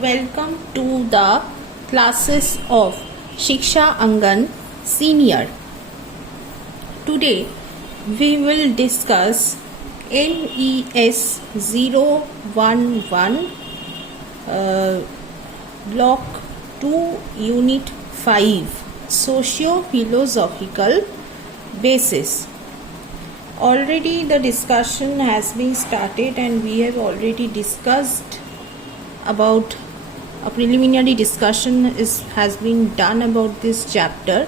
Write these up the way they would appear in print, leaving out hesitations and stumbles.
Welcome to the classes of Shiksha Angan Senior. Today we will discuss NES 011 Block 2 Unit 5 Socio Philosophical Bases. Already the discussion has been started and we have already discussed about a preliminary discussion has been done about this chapter.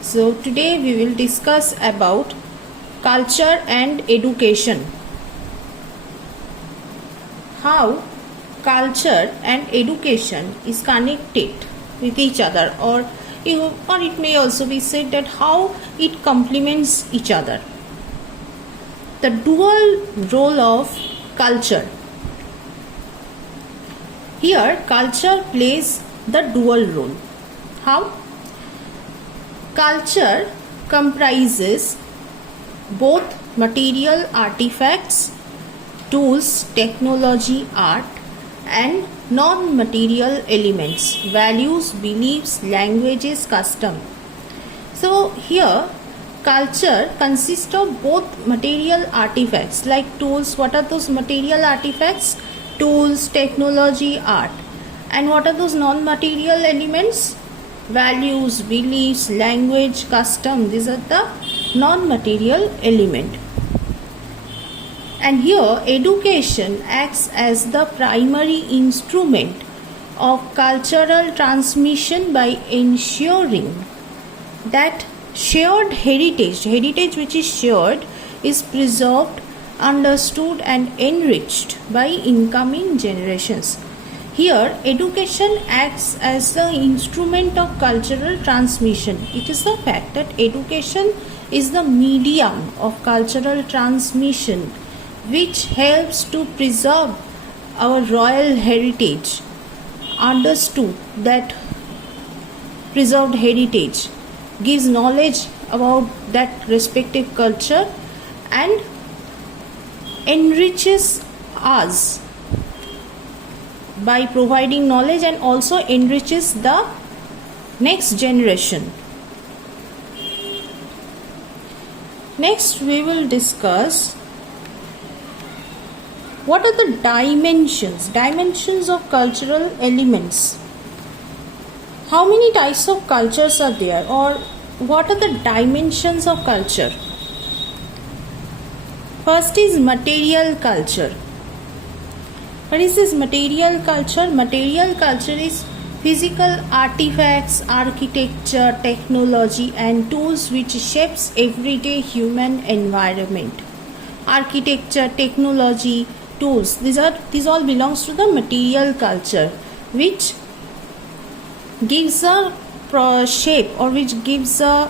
So today we will discuss about culture and education. How culture and education is connected with each other, or it may also be said that how it complements each other. The dual role of culture. Here, culture plays the dual role. How? Culture comprises both material artifacts, tools, technology, art, and non-material elements, values, beliefs, languages, custom. So here, culture consists of both material artifacts like tools. What are those material artifacts? Tools, technology, art. And what are those non-material elements? Values, beliefs, language, custom. These are the non-material element. And here education acts as the primary instrument of cultural transmission by ensuring that shared heritage which is shared, is preserved, understood and enriched by incoming generations. Here, education acts as the instrument of cultural transmission. It is the fact that education is the medium of cultural transmission which helps to preserve our royal heritage. Understood that preserved heritage gives knowledge about that respective culture and enriches us by providing knowledge and also enriches the next generation. Next we will discuss what are the dimensions of cultural elements. How many types of cultures are there, or what are the dimensions of culture? First is material culture. What is this material culture? Material culture is physical artifacts, architecture, technology and tools which shapes everyday human environment. Architecture, technology, tools, these all belongs to the material culture, which gives a shape or which gives a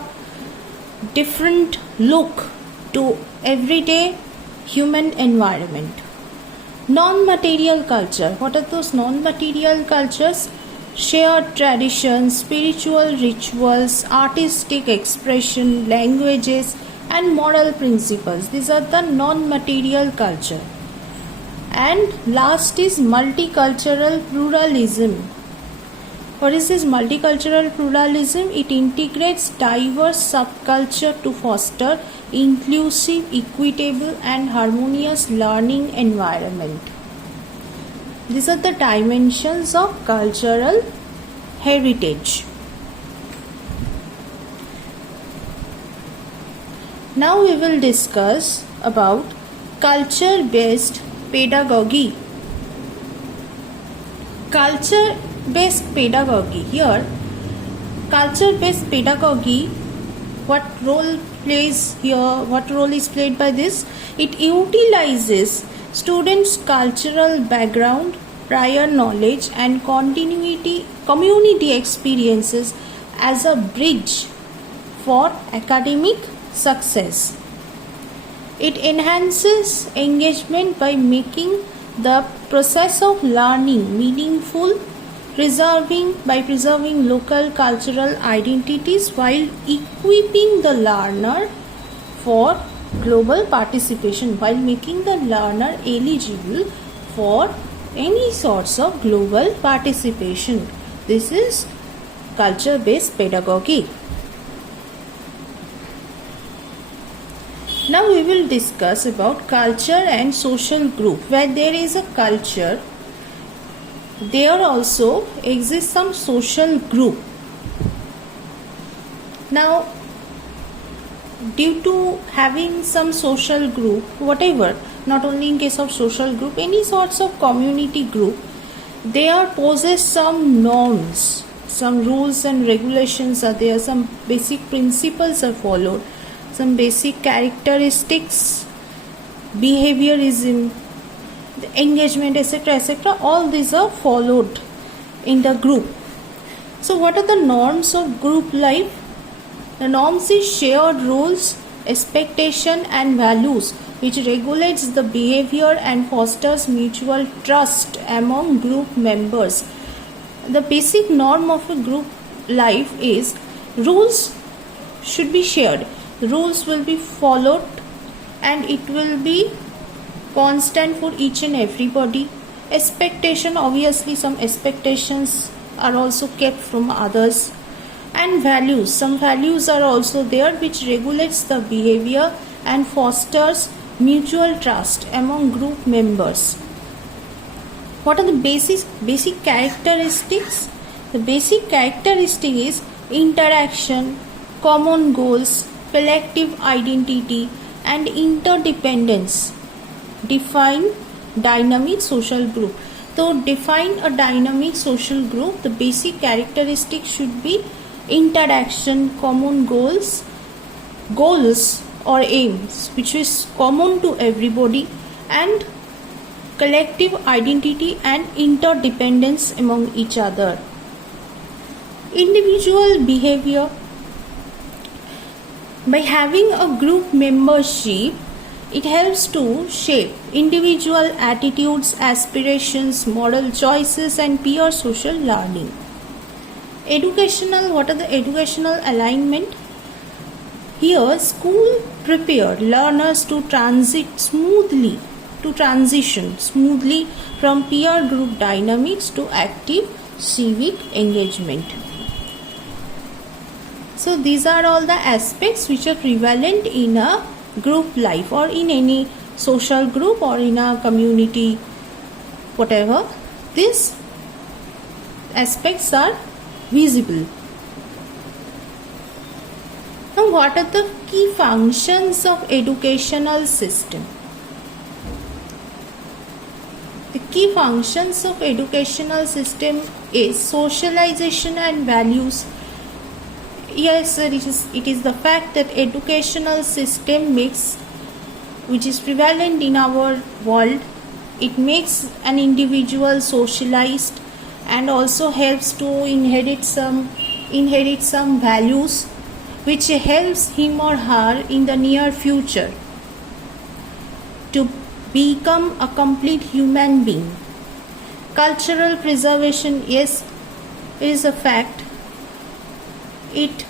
different look to everyday human environment. Non-material culture. What are those non-material cultures? Shared traditions, spiritual rituals, artistic expression, languages and moral principles. These are the non-material culture. And last is multicultural pluralism. What is this multicultural pluralism? It integrates diverse subculture to foster inclusive, equitable and harmonious learning environment. These are the dimensions of cultural heritage. Now we will discuss about culture-based pedagogy. Culture-based pedagogy. Here, culture-based pedagogy, what role is played by this? It utilizes students' cultural background, prior knowledge and community experiences as a bridge for academic success. It enhances engagement by making the process of learning meaningful, by preserving local cultural identities while equipping the learner for global participation, while making the learner eligible for any sorts of global participation. This is culture-based pedagogy. Now we will discuss about culture and social group. Where there is a culture, there also exists some social group. Now, due to having some social group, whatever, not only in case of social group, any sorts of community group, there possess some norms, some rules and regulations are there, some basic principles are followed, some basic characteristics, behaviorism, the engagement, etc., etc. All these are followed in the group. So what are the norms of group life? The norms is shared rules, expectation and values which regulates the behavior and fosters mutual trust among group members. The basic norm of a group life is rules should be shared. The rules will be followed and it will be constant for each and everybody. Expectation, obviously some expectations are also kept from others. And values, some values are also there which regulates the behavior and fosters mutual trust among group members. What are the basic characteristics? The basic characteristic is interaction, common goals, collective identity and interdependence. Define dynamic social group. So define a dynamic social group. The basic characteristic should be interaction, common goals or aims which is common to everybody, and collective identity and interdependence among each other. Individual behavior. By having a group membership, it helps to shape individual attitudes, aspirations, moral choices and peer social learning. Educational, what are the educational alignment? Here, school prepare learners to transition smoothly from peer group dynamics to active civic engagement. So these are all the aspects which are prevalent in a group life or in any social group or in a community, whatever. These aspects are visible. Now, what are the key functions of educational system? The key functions of educational system is socialization and values. Yes, it is the fact that educational system makes, which is prevalent in our world, it makes an individual socialized and also helps to inherit some values which helps him or her in the near future to become a complete human being. Cultural preservation, yes, is a fact. It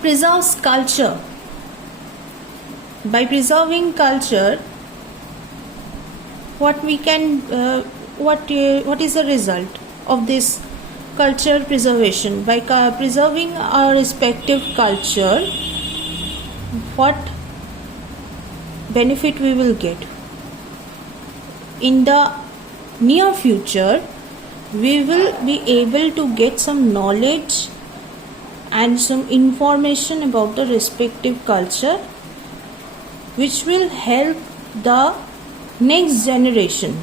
preserves culture. By preserving culture, what is the result of this culture preservation? By preserving our respective culture, what benefit we will get? In the near future, we will be able to get some knowledge and some information about the respective culture which will help the next generation,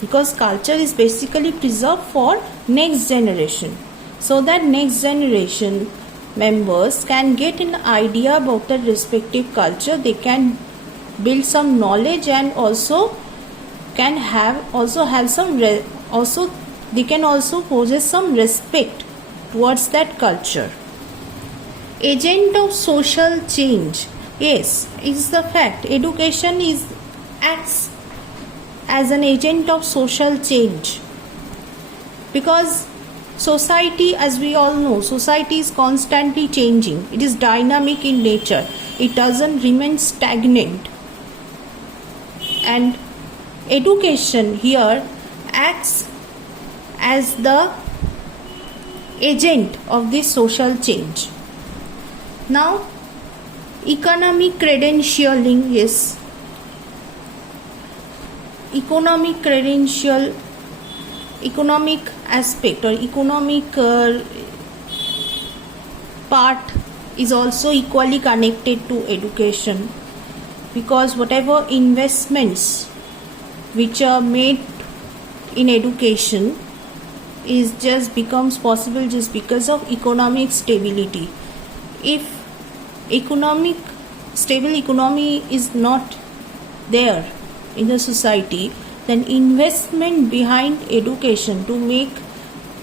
because culture is basically preserved for next generation, so that next generation members can get an idea about the respective culture. They can build some knowledge and also can they can also possess some respect towards that culture. Agent of social change. Yes, it's the fact. Education acts as an agent of social change, because society, as we all know, society is constantly changing. It is dynamic in nature. It doesn't remain stagnant. And education here acts as the agent of this social change. Now, economic credentialing is economic aspect or economic part is also equally connected to education, because whatever investments which are made in education is just becomes possible just because of economic stability. If stable economy is not there in the society, then investment behind education to make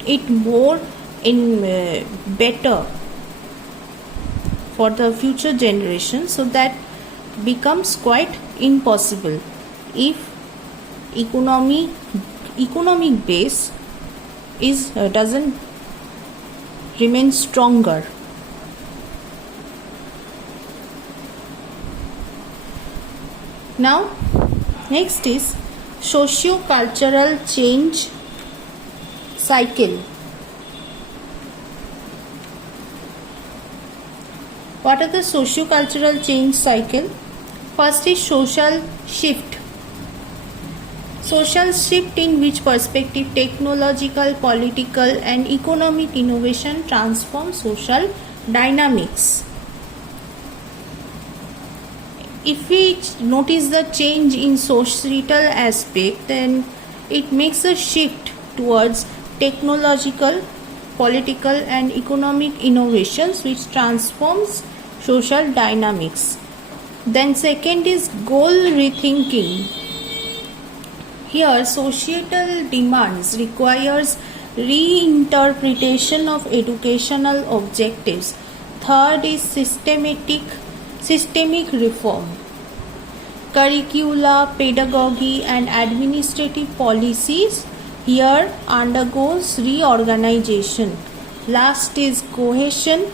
it more better for the future generation, so that becomes quite impossible if economic base is doesn't remain stronger. Now, next is socio-cultural change cycle. What are the socio-cultural change cycle? First is social shift. Social shift in which perspective technological, political and economic innovation transform social dynamics. If we notice the change in societal aspect, then it makes a shift towards technological, political and economic innovations which transforms social dynamics. Then second is goal rethinking. Here societal demands requires reinterpretation of educational objectives. Third is systemic reform. Curricula, pedagogy and administrative policies here undergoes reorganization. Last is cohesion,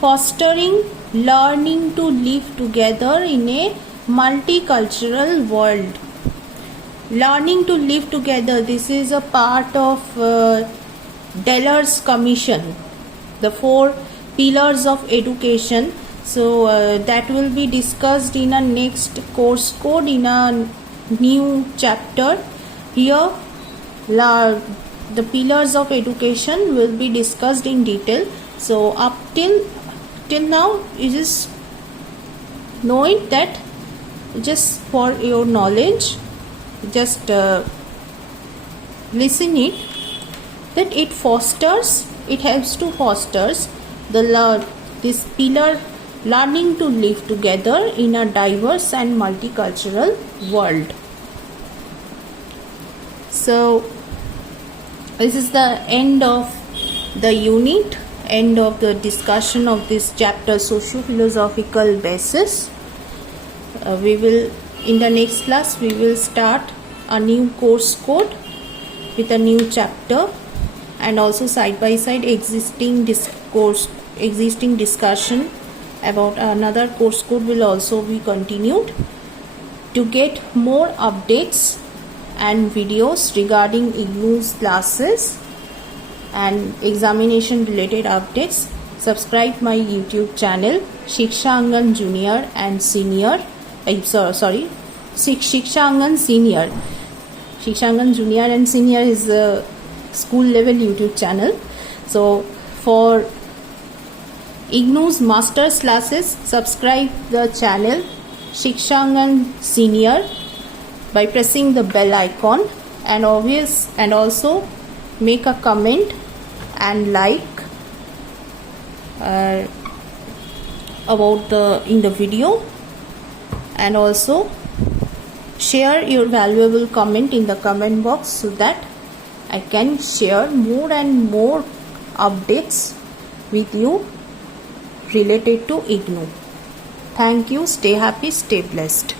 fostering learning to live together in a multicultural world. Learning to live together, this is a part of Delors Commission, the 4 pillars of education. So that will be discussed in a next course code in a new chapter. Here the pillars of education will be discussed in detail. So up till now you just know it, that just for your knowledge, just listen it, that it helps to fosters this pillar, learning to live together in a diverse and multicultural world. So this is the end of the unit, end of the discussion of this chapter, Socio Philosophical Bases. We will, in the next class, we will start a new course code with a new chapter, and also side by side existing discussion about another course code will also be continued. To get more updates and videos regarding IGNOU's classes and examination related updates, subscribe my YouTube channel Shiksha Angan Junior and Senior. Shiksha Angan Senior. Shiksha Angan Junior and Senior is a school level YouTube channel. So for IGNOU's Masters classes, subscribe the channel Shiksha Angan Senior by pressing the bell icon, and also make a comment and like in the video, and also share your valuable comment in the comment box, so that I can share more and more updates with you related to IGNOU. Thank you. Stay happy, stay blessed.